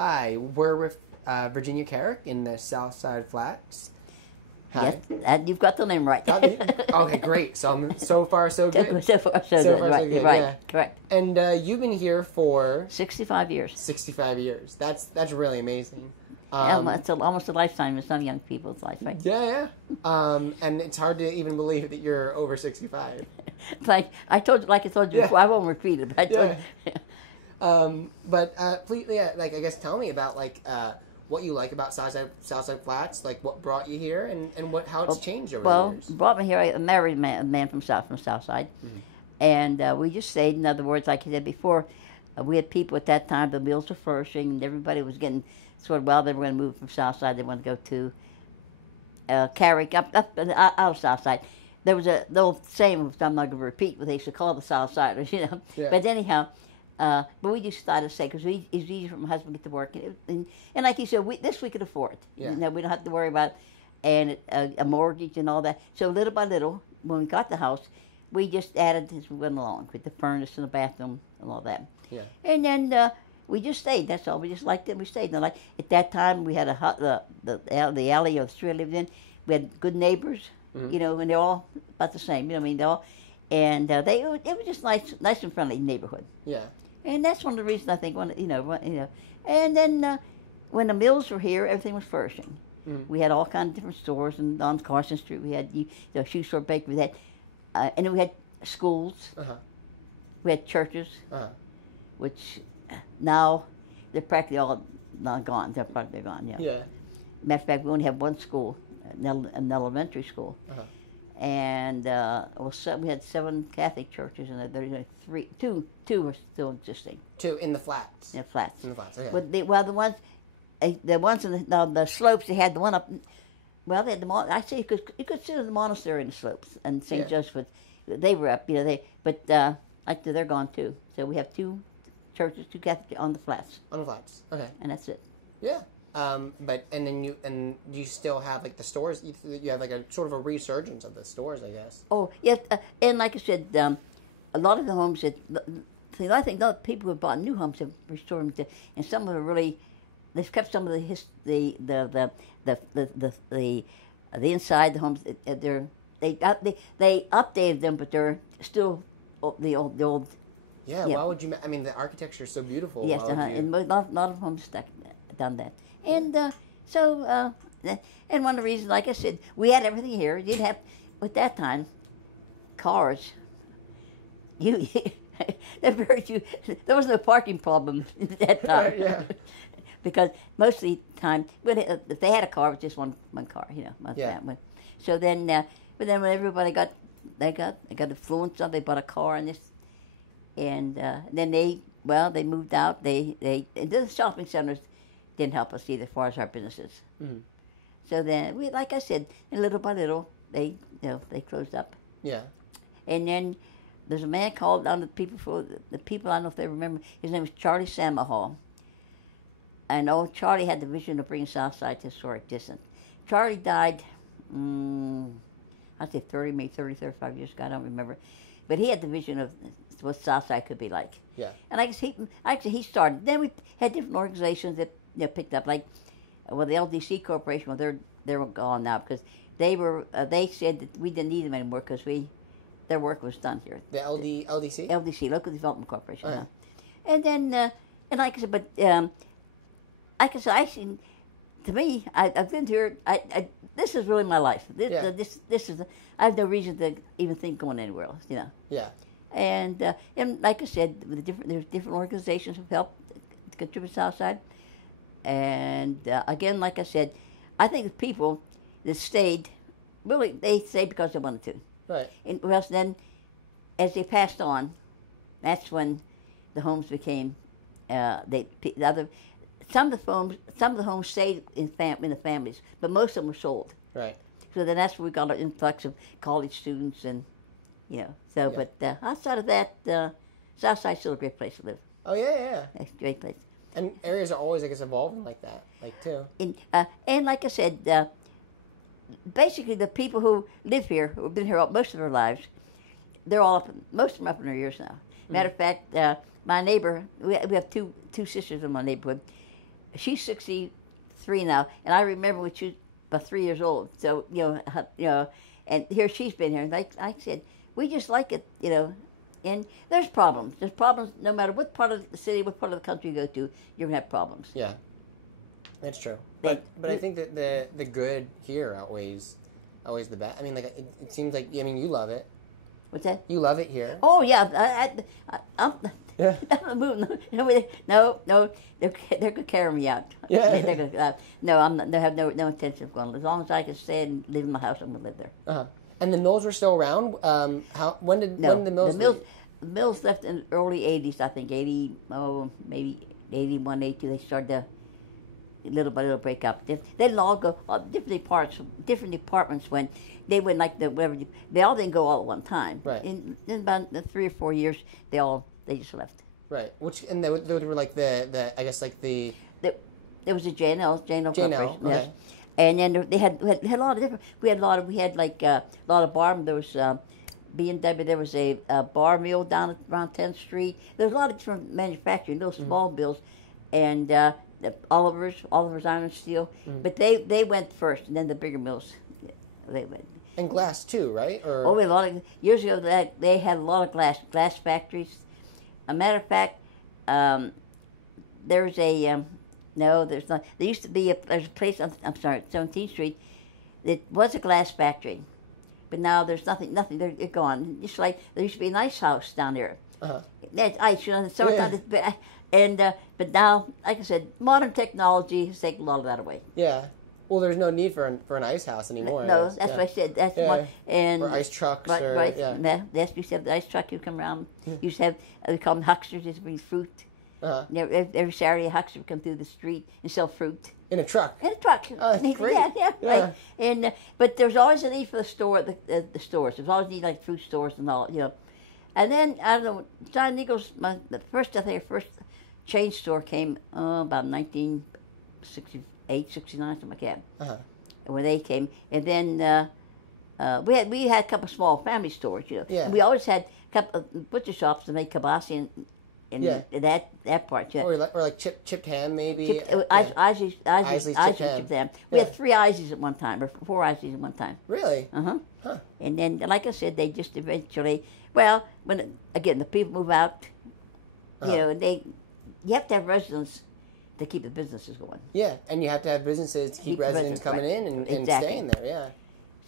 Hi, we're with Virginia Carik in the South Side Flats. Hi. Yes, you've got the name right. Okay, great. So far so good. So far so good. Right, good. right, Yeah. correct. And you've been here for 65 years. 65 years. That's really amazing. It's almost a lifetime in some young people's life, right? Yeah. And it's hard to even believe that you're over 65. like I told you before, I won't repeat it. But I told you. Please, I guess tell me about what you like about Southside Flats, like what brought you here, and how it's changed over the years. Brought me here. I married a man from Southside, and we just stayed. In other words, like I said before, we had people at that time. The mills were flourishing, and everybody was getting sort of they were going to move from Southside. They wanted to go to Carik, up out of Southside. There was the old saying, which I'm not going to repeat, what they used to call the Southsiders, you know. Yeah. But anyhow. But we just started to say, because it's easy for my husband to get to work. And like he said, this we could afford. Yeah. You know, we don't have to worry about a mortgage and all that. So little by little, when we got the house, we just added as we went along with the furnace and the bathroom and all that. Yeah. And then we just stayed. That's all. We just liked it. We stayed. And at that time, we had the alley or the street I lived in. We had good neighbors, you know, and they're all about the same. You know what I mean? They all, and it was just nice and friendly neighborhood. Yeah. And that's one of the reasons I think, And then when the mills were here, everything was flourishing. We had all kinds of different stores, and on Carson Street we had the shoe store, bakery. We had, and then we had schools. We had churches, which now they're practically all gone. They're practically gone. Yeah. Yeah. Matter of fact, we only have one school, an elementary school. And we had 7 Catholic churches, and there's two are still existing. 2 in the flats. In the flats. In the flats. Okay. But the ones in the slopes, they had the one up. Well, they had I say you could consider the monastery in the slopes and St. Joseph. They were up, you know. They're gone too. So we have 2 churches, 2 Catholic on the flats. On the flats. Okay. And that's it. Yeah. You still have the stores. You have a sort of a resurgence of the stores, I guess. Oh yes, and like I said, a lot of the homes I think the people who have bought new homes have restored them and some of them really, they've kept some of the inside the homes. They updated them, but they're still the old. Yeah. Why would you? I mean, the architecture is so beautiful. Yes, and a lot of homes done that. And and one of the reasons, like I said, we had everything here. You didn't have, at that time, cars. There was no parking problem at that time. Yeah. Because most of the time, if they had a car, it was just one car, you know. Family. So then, but then when everybody got affluent, so they bought a car and this, and then they moved out. The shopping centers didn't help us either as far as our businesses. So then like I said, little by little, they closed up. Yeah. And then there's a man called on the people I don't know if they remember. His name was Charlie Samahall. And Charlie had the vision of bringing Southside to historic distance. Charlie died, I'd say 35 years ago. I don't remember, but he had the vision of what Southside could be like. Yeah. And I guess he started. Then we had different organizations that picked up, the LDC Corporation. Well, they're gone now because they said that we didn't need them anymore because their work was done here. The LDC? LDC, Local Development Corporation. Oh, yeah. And then, and like I said, but like I said, to me, I've been here. This is really my life. This is. I have no reason to even think going anywhere else. You know. Yeah. And like I said, there's different organizations who helped to contribute to Southside. And again, like I said, I think the people that stayed, really, they stayed because they wanted to. Right. And then, as they passed on, that's when the homes became some of the homes stayed in the families, but most of them were sold. Right. So then that's where we got an influx of college students and, So, yeah. But outside of that, Southside's still a great place to live. Oh yeah. It's a great place. And areas are always, I guess, evolving like that, too. And like I said, basically the people who live here, who've been here most of their lives, most of them up in their years now. Matter of fact, my neighbor, we have two sisters in my neighborhood. she's 63 now, and I remember when she was about 3 years old. So and here she's been here. And like I said, we just like it, And there's problems. There's problems no matter what part of the city, what part of the country you go to. You're gonna have problems. Yeah, that's true. But I think that the good here outweighs the bad. I mean, like it seems like you love it. What's that? You love it here. Oh yeah, I'm Yeah. No, they're gonna carry me out. Yeah. They're gonna, no, I'm not. They have no intention of going. As long as I can stay and live in my house, I'm gonna live there. Uh huh. And the mills were still around. When did the mills? The mills left in the early '80s. I think maybe 81, 82. They started to little by little break up. They didn't all go. Different departments went. They went like they all didn't go all at one time. Right. In about 3 or 4 years, they just left. Right. And they were like the I guess like the. There was a J&L Corporation. Okay. Yes. And then they had a lot of different. We had like a lot of bar. There was B&W. There was a bar mill down around 10th Street. There was a lot of different manufacturing, little small mills, and Oliver's Iron and Steel. Mm-hmm. But they went first, and then the bigger mills. They went. And glass too, right? Or a lot of years ago they had a lot of glass factories. A matter of fact, there's a. No, there's not. There used to be there's a place on 17th Street that was a glass factory, but now there's nothing. They're gone. Just like there used to be an ice house down there. Uh-huh. That's ice, in the summertime. Yeah. But now, like I said, modern technology has taken a lot of that away. Yeah. Well, there's no need for an ice house anymore. No, that's what I said. That's one. And or ice trucks. Right. Yeah. Yes, you used to have the ice truck. You come around. You used to have we call them hucksters. Used to bring fruit. Uh-huh. Every Saturday, a huckster would come through the street and sell fruit. In a truck? In a truck. Oh, that's great. Yeah. Right. And, but there's always a need for the stores. There's always a need like fruit stores and all, And then, I don't know, John Eagles, the first chain store came about 1968, 69, something like that. Uh-huh. When they came. And then we had a couple of small family stores, Yeah. And we always had a couple of butcher shops that made kielbasa and that part, yeah. Or like chipped ham, maybe. Isley's chipped ham. We had 3 Isleys at one time, or 4 Isleys at one time. Really? Uh-huh. Huh. And then, like I said, they just eventually, the people move out, you have to have residents to keep the businesses going. Yeah, and you have to have businesses to keep residents coming in and staying there, yeah.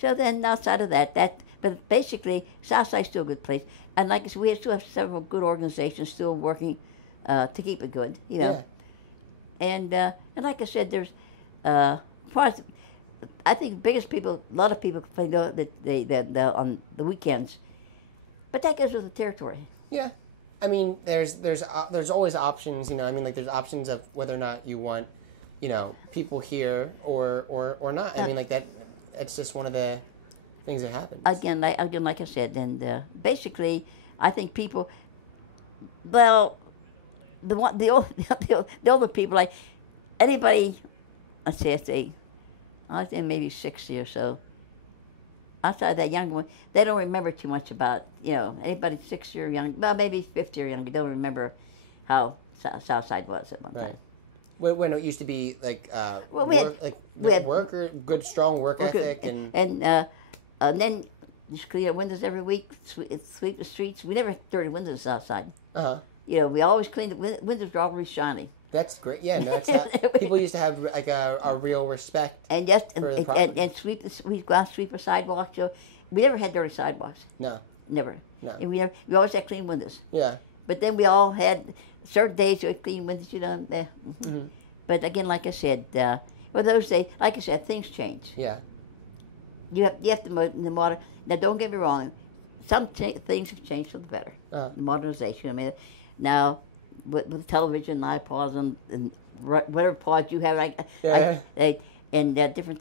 So then outside of that, but basically, Southside's still a good place. And like I said, we still have several good organizations still working to keep it good, Yeah. And like I said, there's, I think the biggest people, a lot of people complain that they on the weekends, but that goes with the territory. Yeah. I mean, there's always options, like there's options of whether or not you want, people here or not. I mean, like it's just one of the things that happens. Again, like I said, and basically, I think people, the older people, like anybody, I say maybe 60 or so. Outside that younger one, they don't remember too much about, anybody 60 or younger, well, maybe 50 or younger, don't remember how Southside was at one time. When it used to be like strong work ethic and then just clean up windows every week, sweep the streets. We never had dirty windows outside. Uh-huh. We always cleaned the windows were always shiny. That's great. Yeah, no, people used to have like a real respect. And we go out and sweep a sidewalk. So we never had dirty sidewalks. No. Never. No. And we always had clean windows. Yeah. But then we all had certain days we had clean windows. Mm-hmm. But again, like I said, those days, like I said, things change. Yeah. You have to the modern. Now, don't get me wrong. Some things have changed for the better. Uh-huh. The modernization. I mean, now with television, iPods, and whatever pods you have, and different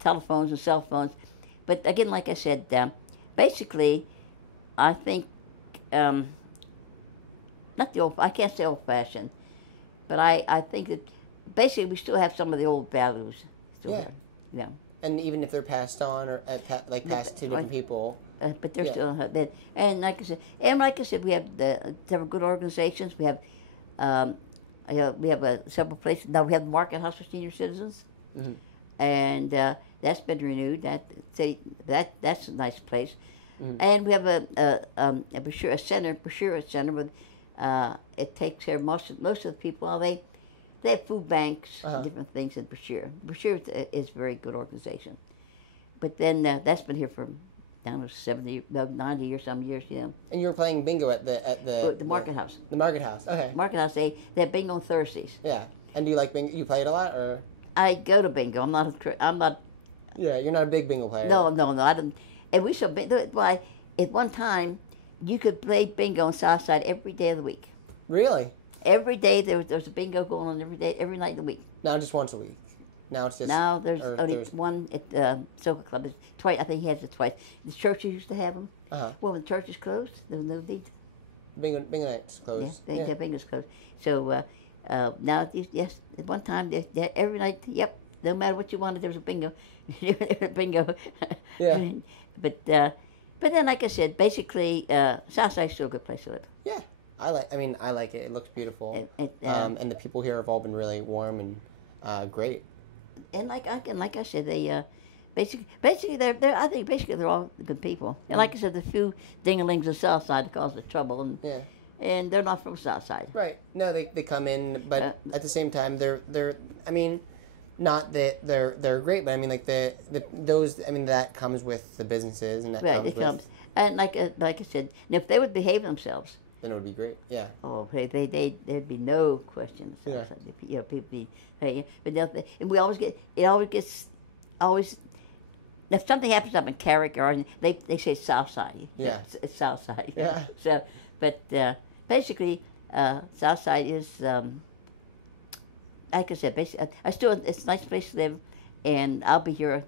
telephones and cell phones. But again, like I said, basically, I think I can't say old-fashioned, but I think that basically we still have some of the old values still there. Yeah. And even if they're passed on or passed to different people. But they're still that. And like I said, we have several good organizations. We have We have several places. Now we have the Market House for senior citizens, Mm-hmm. and that's been renewed. That's a nice place. Mm-hmm. And we have a brochure center with it takes care of most of the people. Well, they have food banks and different things in Brochure. Brochure is a very good organization. But then that's been here for, I don't know, 70, 90 years, some years, you know. And you were playing bingo at the Market House. The Market House. Okay. Market House. They have bingo on Thursdays. Yeah. And do you like bingo? You play it a lot, or? I go to bingo. I'm not. Yeah, you're not a big bingo player. No, I don't. And we should. Why? At one time, you could play bingo on Southside every day of the week. Really? Every day there was a bingo going on every night of the week. Now just once a week. Now it's just. Now there's only one at Soca Club. It's twice. I think he has it twice. The churches used to have them. Well, when the church is closed, there's no need. Bingo night's closed. Yeah, bingo's closed. So now, yes, at one time, every night. Yep, no matter what you wanted, there was a bingo. Bingo. Yeah. But then, like I said, basically, Southside's still a good place to live. Yeah. I like it. It looks beautiful. And the people here have all been really warm and great. And like I said, they basically they're I think basically they're all good people. And like I said, the few dingalings of Southside that cause the trouble, and they're not from Southside. Right. No, they come in, but at the same time, they're. I mean, not that they're great, but I mean like those. I mean that comes with the businesses, and that comes. And like I said, and if they would behave themselves, then it would be great. Yeah. Oh, there'd be no questions. Yeah. You know, people be, but and we always get always. If something happens up in Carik or they say Southside. Yeah. It's Southside. Yeah. So, but basically, Southside is like I said. Basically, it's a nice place to live, and I'll be here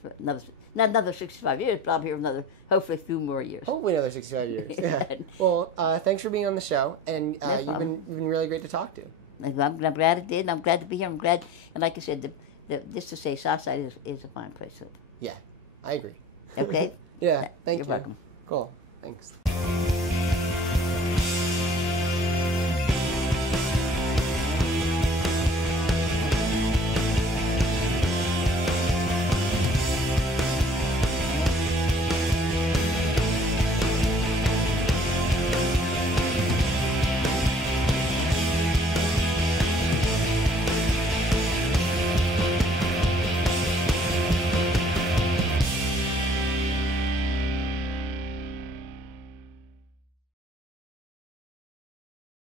for not another 65 years, but I'll be here another, hopefully, a few more years. Hopefully another 65 years. Yeah. Well, thanks for being on the show, and you've been really great to talk to. I'm glad it did, and I'm glad to be here. I'm glad, and like I said, just to say, Southside is a fine place to live. Yeah, I agree. Okay? Yeah, thank you. You're welcome. Cool. Thanks.